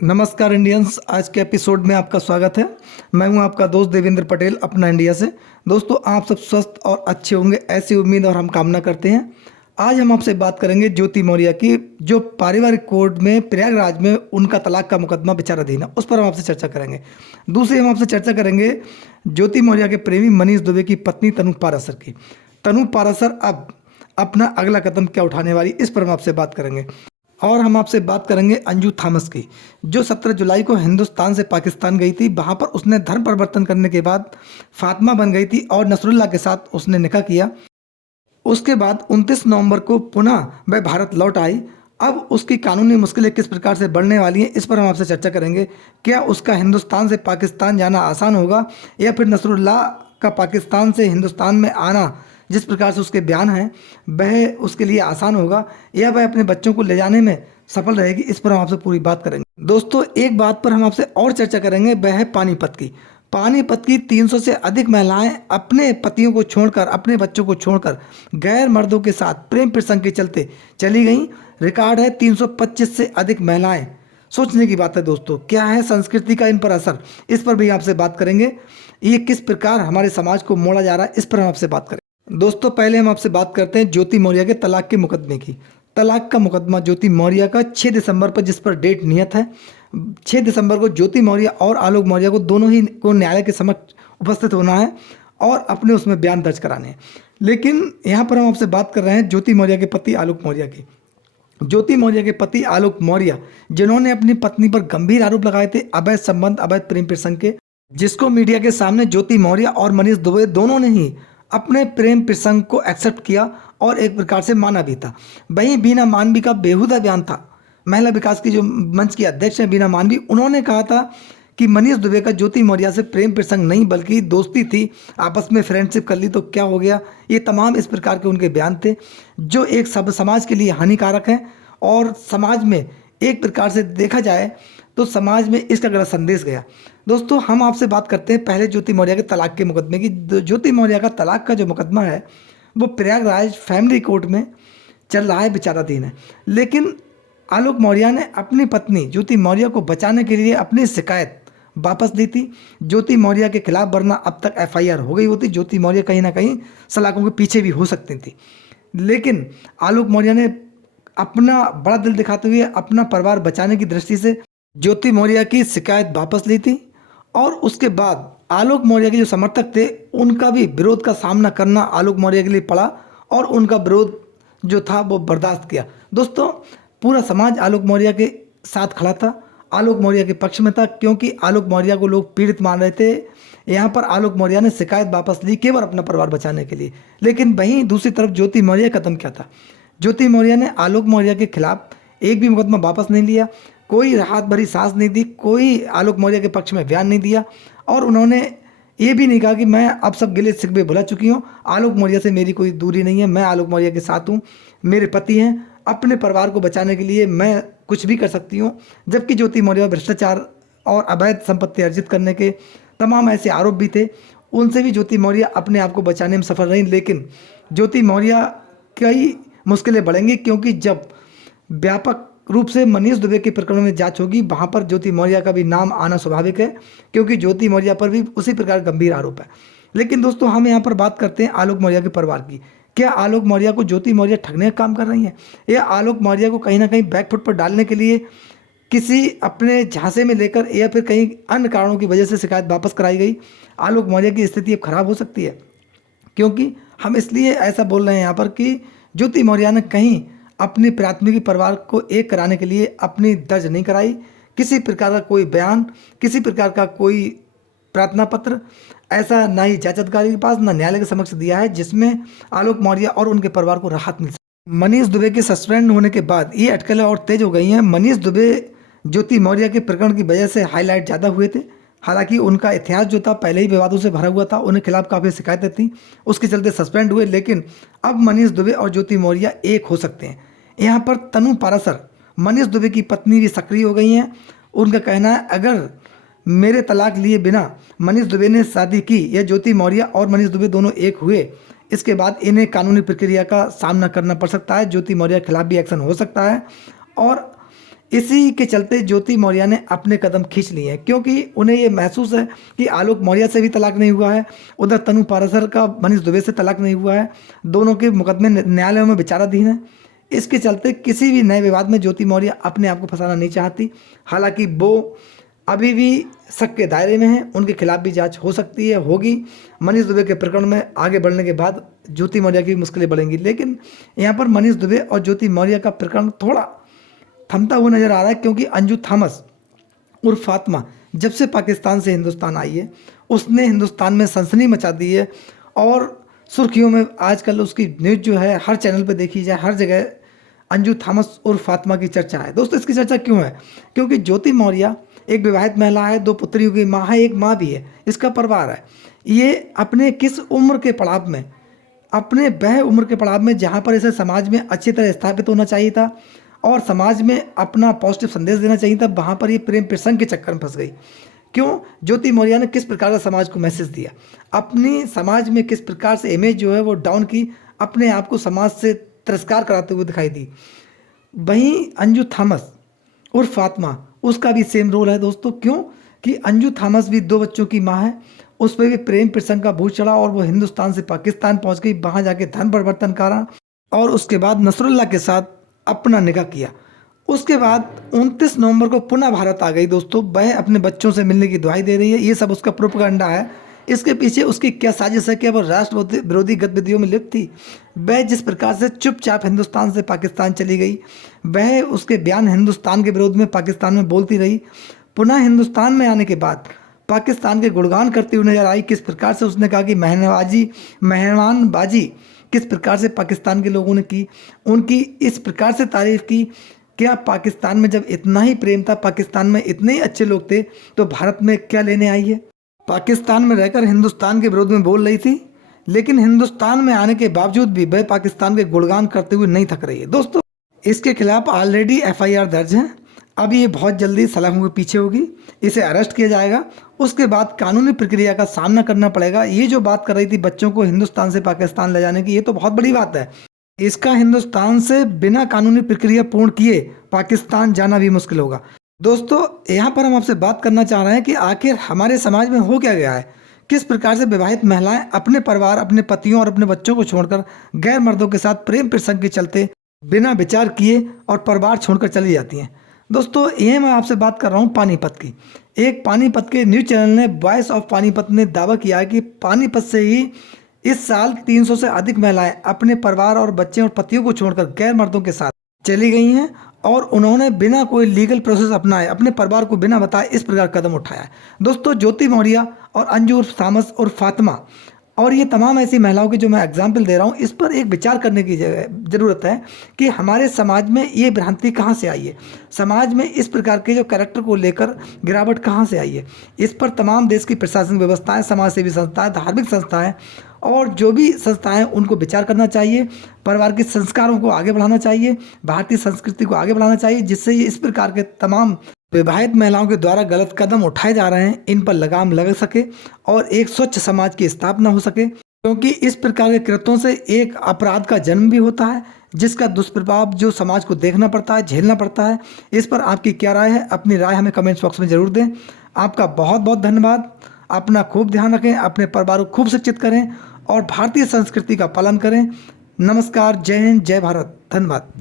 नमस्कार इंडियंस। आज के एपिसोड में आपका स्वागत है। मैं हूं आपका दोस्त देवेंद्र पटेल अपना इंडिया से। दोस्तों, आप सब स्वस्थ और अच्छे होंगे ऐसी उम्मीद और हम कामना करते हैं। आज हम आपसे बात करेंगे ज्योति मौर्य की, जो पारिवारिक कोर्ट में प्रयागराज में उनका तलाक का मुकदमा विचाराधीन है, उस पर हम आपसे चर्चा करेंगे। दूसरी हम आपसे चर्चा करेंगे ज्योति मौर्य के प्रेमी मनीष दुबे की पत्नी तनु पाराशर की। तनु पाराशर अब अपना अगला कदम क्या उठाने वाली, इस पर हम आपसे बात करेंगे। और हम आपसे बात करेंगे अंजू थॉमस की, जो 17 जुलाई को हिंदुस्तान से पाकिस्तान गई थी। वहाँ पर उसने धर्म परिवर्तन करने के बाद फातिमा बन गई थी और नसरुल्लाह के साथ उसने निकाह किया। उसके बाद 29 नवंबर को पुनः वह भारत लौट आई। अब उसकी कानूनी मुश्किलें किस प्रकार से बढ़ने वाली हैं, इस पर हम आपसे चर्चा करेंगे। क्या उसका हिंदुस्तान से पाकिस्तान जाना आसान होगा, या फिर नसरुल्लाह का पाकिस्तान से हिंदुस्तान में आना, जिस प्रकार से उसके बयान हैं, वह उसके लिए आसान होगा, या वह अपने बच्चों को ले जाने में सफल रहेगी, इस पर हम आपसे पूरी बात करेंगे। दोस्तों, एक बात पर हम आपसे और चर्चा करेंगे, वह है पानीपत की। पानीपत की 300 से अधिक महिलाएं अपने पतियों को छोड़कर, अपने बच्चों को छोड़कर गैर मर्दों के साथ प्रेम प्रसंग के चलते चली गईं। रिकॉर्ड है 325 से अधिक महिलाएं। सोचने की बात है दोस्तों, क्या है संस्कृति का इन पर असर, इस पर भी आपसे बात करेंगे। ये किस प्रकार हमारे समाज को मोड़ा जा रहा है, इस पर हम आपसे बात करेंगे। दोस्तों, पहले हम आपसे बात करते हैं ज्योति मौर्य के तलाक के मुकदमे की। तलाक का मुकदमा ज्योति मौर्य का 6 दिसंबर पर, जिस पर डेट नियत है 6 दिसंबर को, ज्योति मौर्य और आलोक मौर्य को दोनों ही को न्यायालय के समक्ष उपस्थित होना है और अपने उसमें बयान दर्ज कराने हैं। लेकिन यहाँ पर हम आपसे बात कर रहे हैं ज्योति मौर्य के पति आलोक मौर्य की। ज्योति मौर्य के पति आलोक मौर्य, जिन्होंने अपनी पत्नी पर गंभीर आरोप लगाए थे अवैध संबंध, अवैध प्रेम प्रसंग के, जिसको मीडिया के सामने ज्योति मौर्य और मनीष दुबे दोनों ने ही अपने प्रेम प्रसंग को एक्सेप्ट किया और एक प्रकार से माना भी था। वहीं बीना मानवी का बेहुदा बयान था। महिला विकास की जो मंच की अध्यक्ष हैं बीना मानवी, उन्होंने कहा था कि मनीष दुबे का ज्योति मौर्य से प्रेम प्रसंग नहीं बल्कि दोस्ती थी, आपस में फ्रेंडशिप कर ली तो क्या हो गया। ये तमाम इस प्रकार के उनके बयान थे, जो एक सब समाज के लिए हानिकारक हैं और समाज में एक प्रकार से देखा जाए तो समाज में इसका गलत संदेश गया। दोस्तों, हम आपसे बात करते हैं पहले ज्योति मौर्य के तलाक के मुकदमे की। ज्योति मौर्य का तलाक का जो मुकदमा है वो प्रयागराज फैमिली कोर्ट में चल रहा है, विचाराधीन है। लेकिन आलोक मौर्य ने अपनी पत्नी ज्योति मौर्य को बचाने के लिए अपनी शिकायत वापस ली थी ज्योति मौर्य के खिलाफ, वरना अब तक एफआईआर हो गई होती। ज्योति मौर्य कहीं ना कहीं सलाखों के पीछे भी हो सकती थी। लेकिन आलोक मौर्य ने अपना बड़ा दिल दिखाते हुए अपना परिवार बचाने की दृष्टि से ज्योति मौर्य की शिकायत वापस ली थी। और उसके बाद आलोक मौर्य के जो समर्थक थे उनका भी विरोध का सामना करना आलोक मौर्य के लिए पड़ा और उनका विरोध जो था वो बर्दाश्त किया। दोस्तों, पूरा समाज आलोक मौर्य के साथ खड़ा था, आलोक मौर्य के पक्ष में था, क्योंकि आलोक मौर्य को लोग पीड़ित मान रहे थे। यहाँ पर आलोक मौर्य ने शिकायत वापस ली केवल अपना परिवार बचाने के लिए। लेकिन वहीं दूसरी तरफ ज्योति मौर्य का कदम क्या था। ज्योति मौर्य ने आलोक मौर्य के खिलाफ एक भी मुकदमा वापस नहीं लिया, कोई राहत भरी सांस नहीं दी, कोई आलोक मौर्य के पक्ष में बयान नहीं दिया, और उन्होंने ये भी नहीं कहा कि मैं अब सब गिले शिकवे भुला चुकी हूँ, आलोक मौर्य से मेरी कोई दूरी नहीं है, मैं आलोक मौर्य के साथ हूँ, मेरे पति हैं, अपने परिवार को बचाने के लिए मैं कुछ भी कर सकती हूँ। जबकि ज्योति मौर्य भ्रष्टाचार और अवैध संपत्ति अर्जित करने के तमाम ऐसे आरोप भी थे, उनसे भी ज्योति मौर्य अपने आप को बचाने में सफल रही। लेकिन ज्योति मौर्य कई मुश्किलें बढ़ेंगी, क्योंकि जब व्यापक रूप से मनीष दुबे के प्रकरण में जांच होगी, वहां पर ज्योति मौर्य का भी नाम आना स्वाभाविक है, क्योंकि ज्योति मौर्य पर भी उसी प्रकार गंभीर आरोप है। लेकिन दोस्तों, हम यहाँ पर बात करते हैं आलोक मौर्य के परिवार की। क्या आलोक मौर्य को ज्योति मौर्य ठगने का काम कर रही है, या आलोक मौर्य को कहीं ना कहीं बैकफुट पर डालने के लिए किसी अपने झांसे में लेकर, या फिर कहीं अन्य कारणों की वजह से शिकायत वापस कराई गई। आलोक मौर्य की स्थिति अब खराब हो सकती है, क्योंकि हम इसलिए ऐसा बोल रहे हैं यहाँ पर कि ज्योति मौर्य ने कहीं अपनी प्राथमिक परिवार को एक कराने के लिए अपनी दर्ज नहीं कराई। किसी प्रकार का कोई बयान, किसी प्रकार का कोई प्रार्थना पत्र ऐसा ना ही जज अधिकारी के पास ना न्यायालय के समक्ष दिया है जिसमें आलोक मौर्य और उनके परिवार को राहत मिल सके। मनीष दुबे के सस्पेंड होने के बाद ये अटकलें और तेज हो गई हैं। मनीष दुबे ज्योति मौर्य के प्रकरण की वजह से हाईलाइट ज़्यादा हुए थे। हालांकि उनका इतिहास जो था पहले ही विवादों से भरा हुआ था, उनके खिलाफ काफ़ी शिकायतें थी, उसके चलते सस्पेंड हुए। लेकिन अब मनीष दुबे और ज्योति मौर्य एक हो सकते हैं। यहाँ पर तनु पाराशर, मनीष दुबे की पत्नी, भी सक्रिय हो गई हैं। उनका कहना है अगर मेरे तलाक लिए बिना मनीष दुबे ने शादी की, या ज्योति मौर्य और मनीष दुबे दोनों एक हुए, इसके बाद इन्हें कानूनी प्रक्रिया का सामना करना पड़ सकता है। ज्योति मौर्य के खिलाफ भी एक्शन हो सकता है। और इसी के चलते ज्योति मौर्य ने अपने कदम खींच लिए हैं, क्योंकि उन्हें ये महसूस है कि आलोक मौर्य से भी तलाक नहीं हुआ है, उधर तनु पाराशर का मनीष दुबे से तलाक नहीं हुआ है, दोनों के मुकदमे न्यायालयों में विचाराधीन है। इसके चलते किसी भी नए विवाद में ज्योति मौर्य अपने आप को फंसाना नहीं चाहती। हालांकि वो अभी भी शक के दायरे में है, उनके खिलाफ भी जांच हो सकती है, होगी। मनीष दुबे के प्रकरण में आगे बढ़ने के बाद ज्योति मौर्य की मुश्किलें बढ़ेंगी, लेकिन यहाँ पर मनीष दुबे और ज्योति मौर्य का प्रकरण थोड़ा थमता हुआ नजर आ रहा है, क्योंकि अंजू थॉमस उर्फ फातिमा जब से पाकिस्तान से हिंदुस्तान आई है उसने हिंदुस्तान में सनसनी मचा दी है, और सुर्खियों में आजकल उसकी न्यूज़ जो है हर चैनल पर देखी जाए, हर जगह अंजू थॉमस उर्फ फातिमा की चर्चा है। दोस्तों इसकी चर्चा क्यों है? क्योंकि ज्योति मौर्य एक विवाहित महिला है, 2 पुत्रियों की माँ है, एक माँ भी है, इसका परिवार है। ये अपने किस उम्र के पड़ाव में, अपने वह उम्र के पड़ाव में जहाँ पर इसे समाज में अच्छी तरह स्थापित होना चाहिए था और समाज में अपना पॉजिटिव संदेश देना चाहिए था, वहाँ पर ये प्रेम प्रसंग के चक्कर में फंस गई। क्यों? ज्योति मौर्य ने किस प्रकार का समाज को मैसेज दिया, अपनी समाज में किस प्रकार से इमेज जो है वो डाउन की, अपने आप को समाज से तिरस्कार कराते हुए दिखाई दी। वहीं अंजू थॉमस उर्फ फातिमा, उसका भी सेम रोल है दोस्तों। क्यों? कि अंजू थॉमस भी 2 बच्चों की माँ है, उस पर भी प्रेम प्रसंग का भूत चढ़ा और वो हिंदुस्तान से पाकिस्तान पहुंच गई, वहां जाके धर्म परिवर्तन करा और उसके बाद नसरुल्लाह के साथ अपना निकाह किया। उसके बाद 29 नवंबर को पुनः भारत आ गई दोस्तों। वह अपने बच्चों से मिलने की दुहाई दे रही है, ये सब उसका प्रोपेगेंडा है। इसके पीछे उसकी क्या साजिश है कि वो राष्ट्र विरोधी गतिविधियों में लिप्त थी। वह जिस प्रकार से चुपचाप हिंदुस्तान से पाकिस्तान चली गई, वह उसके बयान हिंदुस्तान के विरोध में पाकिस्तान में बोलती रही, पुनः हिंदुस्तान में आने के बाद पाकिस्तान के गुणगान करती हुई नजर आई। किस प्रकार से उसने कहा कि मेहमानबाजी किस प्रकार से पाकिस्तान के लोगों ने की, उनकी इस प्रकार से तारीफ की। क्या पाकिस्तान में जब इतना ही प्रेम था, पाकिस्तान में इतने ही अच्छे लोग थे, तो भारत में क्या लेने आई है? पाकिस्तान में रहकर हिंदुस्तान के विरोध में बोल रही थी, लेकिन हिंदुस्तान में आने के बावजूद भी वह पाकिस्तान के गुणगान करते हुए नहीं थक रही है। दोस्तों इसके खिलाफ ऑलरेडी FIR दर्ज है, अब ये बहुत जल्दी सलाखों के पीछे होगी, इसे अरेस्ट किया जाएगा, उसके बाद कानूनी प्रक्रिया का सामना करना पड़ेगा। ये जो बात कर रही थी बच्चों को हिंदुस्तान से पाकिस्तान ले जाने की, ये तो बहुत बड़ी बात है। इसका हिंदुस्तान से बिना कानूनी प्रक्रिया पूर्ण किए पाकिस्तान जाना भी मुश्किल होगा। दोस्तों यहाँ पर हम आपसे बात करना चाह रहे हैं कि आखिर हमारे समाज में हो क्या गया है, किस प्रकार से विवाहित महिलाएं अपने परिवार, अपने पतियों और अपने बच्चों को छोड़कर गैर मर्दों के साथ प्रेम प्रसंग के चलते बिना विचार किए और परिवार छोड़कर चली जाती हैं। दोस्तों ये मैं आपसे बात कर रहा हूँ पानीपत की। एक पानीपत के न्यूज़ चैनल ने वॉइस ऑफ पानीपत ने दावा किया है कि पानीपत से ही इस साल 300 से अधिक महिलाएं अपने परिवार और बच्चे और पतियों को छोड़कर गैर मर्दों के साथ चली गई हैं, और उन्होंने बिना कोई लीगल प्रोसेस अपनाए, अपने परिवार को बिना बताए इस प्रकार कदम उठाया है। दोस्तों ज्योति मौर्य और अंजू उर्फ थॉमस और फातिमा और ये तमाम ऐसी महिलाओं की जो मैं एग्जाम्पल दे रहा हूँ, इस पर एक विचार करने की ज़रूरत है कि हमारे समाज में ये भ्रांति कहाँ से आई है, समाज में इस प्रकार के जो कैरेक्टर को लेकर गिरावट कहाँ से आई है। इस पर तमाम देश की प्रशासनिक व्यवस्थाएं, समाज सेवी संस्थाएं, धार्मिक संस्थाएं और जो भी संस्थाएं उनको विचार करना चाहिए, परिवार के संस्कारों को आगे बढ़ाना चाहिए, भारतीय संस्कृति को आगे बढ़ाना चाहिए, जिससे ये इस प्रकार के तमाम विवाहित महिलाओं के द्वारा गलत कदम उठाए जा रहे हैं इन पर लगाम लग सके और एक स्वच्छ समाज की स्थापना हो सके। क्योंकि इस प्रकार के कृत्यों से एक अपराध का जन्म भी होता है, जिसका दुष्प्रभाव जो समाज को देखना पड़ता है, झेलना पड़ता है। इस पर आपकी क्या राय है? अपनी राय हमें कमेंट्स बॉक्स में ज़रूर दें। आपका बहुत बहुत धन्यवाद। अपना खूब ध्यान रखें, अपने परिवार को खूब शिक्षित करें और भारतीय संस्कृति का पालन करें। नमस्कार, जय हिंद, जय भारत, धन्यवाद।